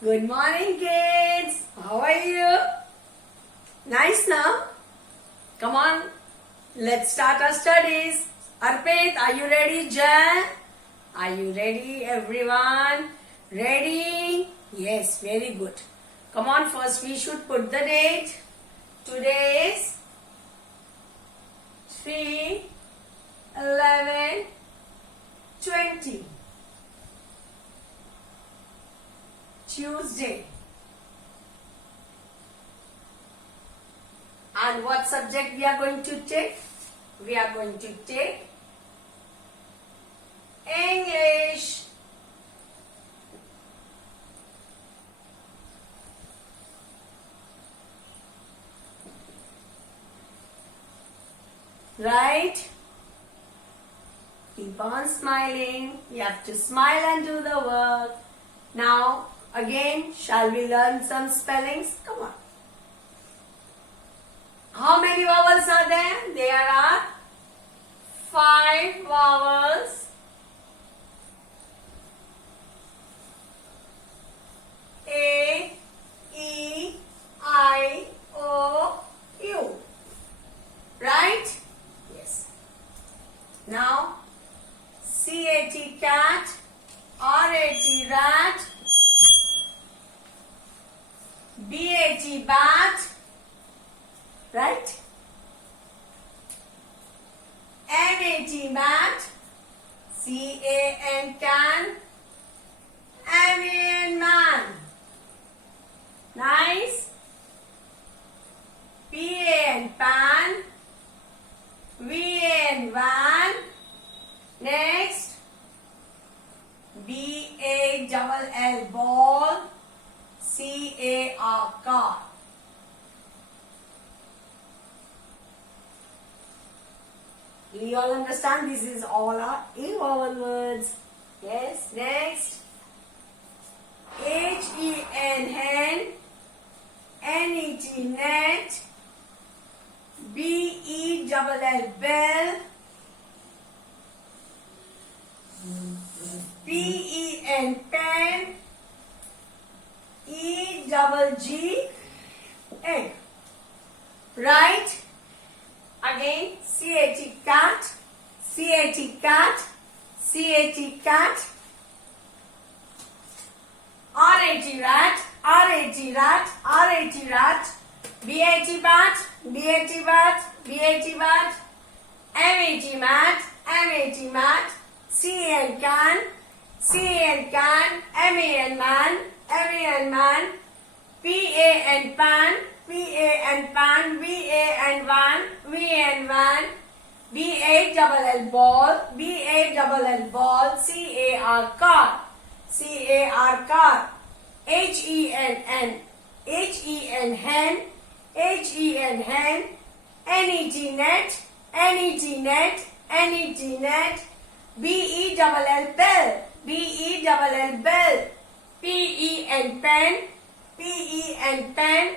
Good morning, kids. How are you? Nice now. Come on, let's start our studies. Arpit, are you ready? Jan, are you ready? Everyone, ready? Yes, very good. Come on, first we should put the date. Today is 3/11/20. Tuesday. And what subject we are going to take? We are going to take English. Right? Keep on smiling. You have to smile and do the work. Now, again, shall we learn some spellings? Come on. How many vowels are there? There are 5 vowels. A, E, I, O, U. Right? Yes. Now, C-A-T, cat, R-A-T, rat, B-A-T, bat, right? M-A-T, mat, C-A-N, can, M-A-N, man. Nice. P-A-N, pan, V-A-N, van. Next, B-A-double-L, ball, C-A-R, car. You all understand this is all our vowel words. Yes, next. H-E-N, hen, N-E-T, net, B-E-double-L, bell, P-E-N, pen, E-double-G, egg. Right? Again, C-A-T, cat, C-A-T, cat, C-A-T, cat, R-A-T, rat, R-A-T, rat, R-A-T, rat, B-A-T, bat, B-A-T, bat, B-A-T, bat, M-A-T, mat, M-A-T, mat, C-A-N, can, C-A-N, can, M-A-N, man, M-A-N, man, P-A-N, pan, P-A-N, pan, V-A-N, van, V-A-N, van, B-A-double-L, ball, B-A-double-L, ball, C-A-R, car, C-A-R, car, H-E-N-N, H-E-N, hen, H-E-N, hen, N-E-T, net, N-E-T, net, N-E-T, net, B-E-double-L, bell, B-E-double-L, bell, P-E-N, pen, P-E-N, pen,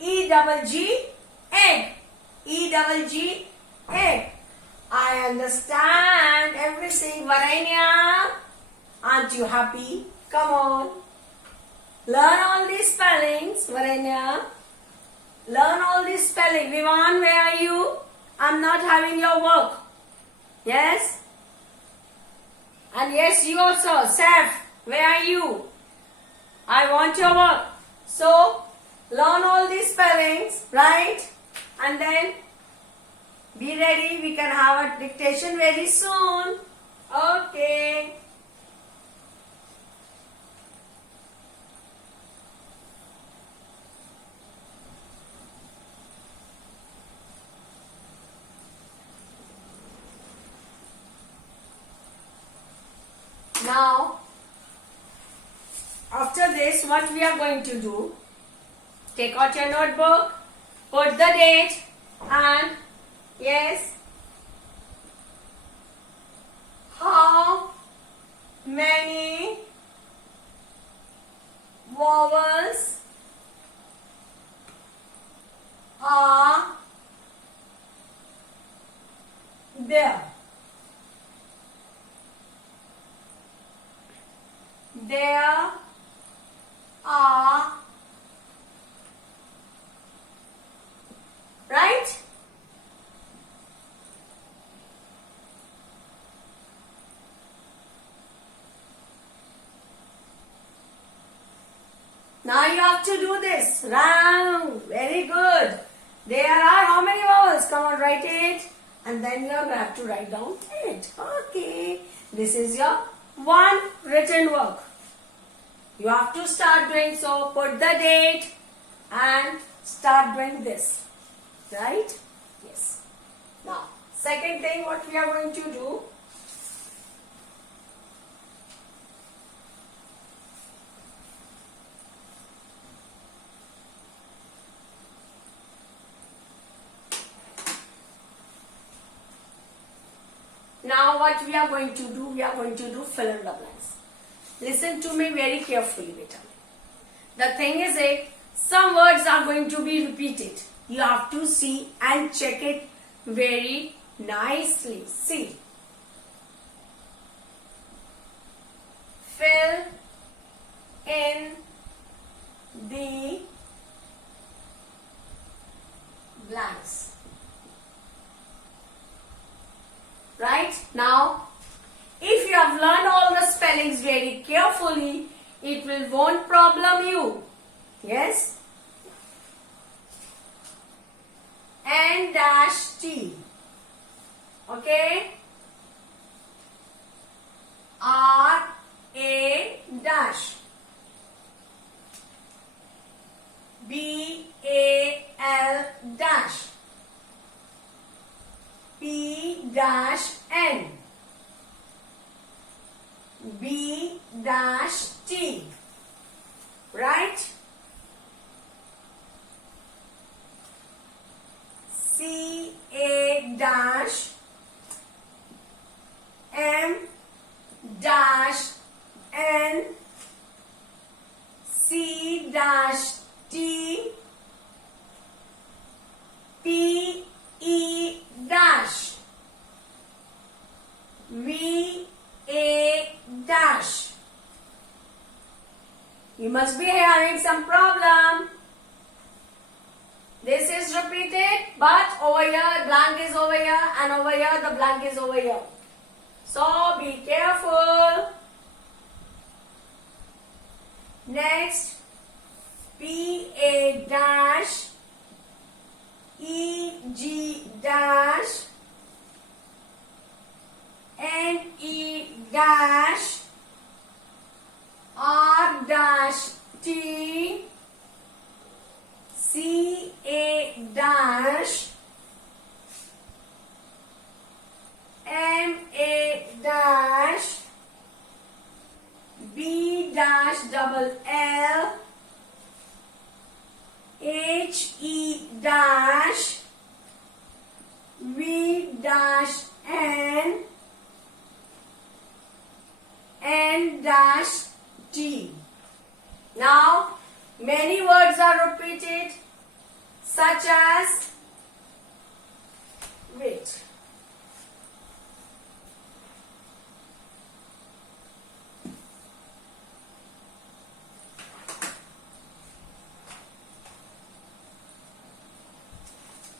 E-double-G, egg, E-double-G, egg. I understand everything, Varanya. Aren't you happy? Come on. Learn all these spellings, Varanya. Learn all these spelling. Vivan, where are you? I'm not having your work. Yes? And yes, you also. Seth, where are you? I want your work. So, learn all these spellings, right? And then, be ready. We can have a dictation very soon. Okay. Now, after this, what we are going to do, take out your notebook, put the date, and yes, how many vowels are there? There A. Right? Now you have to do this. Round. Very good. There are how many vowels? Come on, write it. And then you have to write down it. Okay. This is your one written work. You have to start doing so. Put the date and start doing this. Right? Yes. Now, second thing what we are going to do. Now what we are going to do, we are going to do fill in the blanks. Listen to me very carefully, beta. The thing is some words are going to be repeated. You have to see and check it very nicely. See. Fill in the blanks. Right? Now, if you have learned all the spellings very carefully, it won't problem you. Yes? N-T. Okay? R-A dash. B-A-L dash. P dash N. B dash T. Right? C A dash M dash N. C dash T. P E dash. V A dash. You must be having some problem. This is repeated, but over here blank is over here and over here the blank is over here. So be careful. Next, P A dash. E G dash. N E dash. R dash T. C A dash. M A dash. B dash double L. H E dash. V dash N. N dash T. Now, many words are repeated, such as, wait.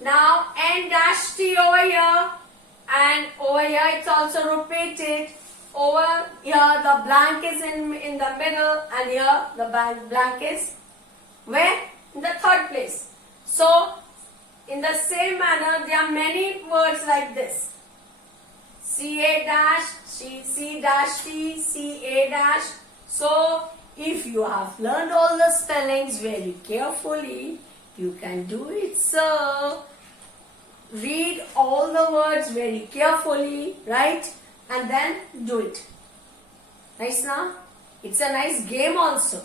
Now, N dash T over here, and over here it's also repeated. Over here the blank is in the middle, and here the blank is where? In the third place. So, in the same manner, there are many words like this. C A dash, C dash T, C A dash. So, if you have learned all the spellings very carefully, you can do it, sir. Read all the words very carefully, right? And then do it. Nice now? It's a nice game also.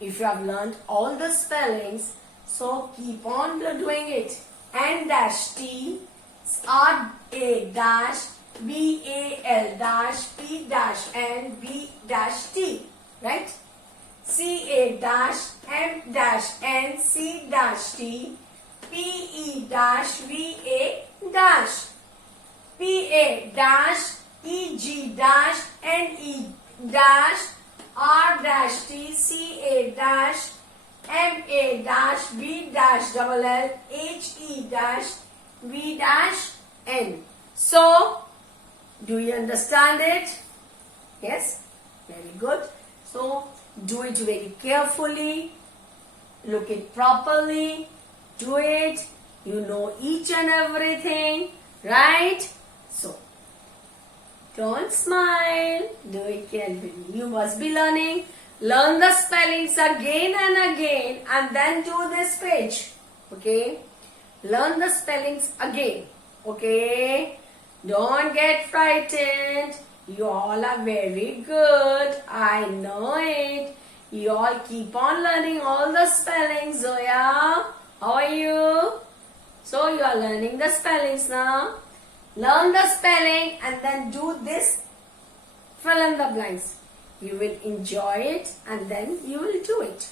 If you have learned all the spellings, so keep on doing it. N dash T, R A dash, B A L dash, P dash N, B dash T. Right? C A dash, M dash N, C dash T, P E dash, V A dash, P A dash, E G dash, N E dash, R dash T C A dash M A dash B dash double L H E dash V dash N. So, do you understand it? Yes? Very good. So, do it very carefully. Look it properly. Do it. You know each and everything. Right? So, don't smile. Do it carefully. You must be learning. Learn the spellings again and again and then do this page. Okay? Learn the spellings again. Okay? Don't get frightened. You all are very good. I know it. You all keep on learning all the spellings. Zoya, how are you? So you are learning the spellings now. Learn the spelling and then do this. Fill in the blanks. You will enjoy it and then you will do it.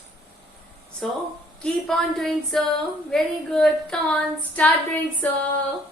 So keep on doing so. Very good. Come on, start doing so.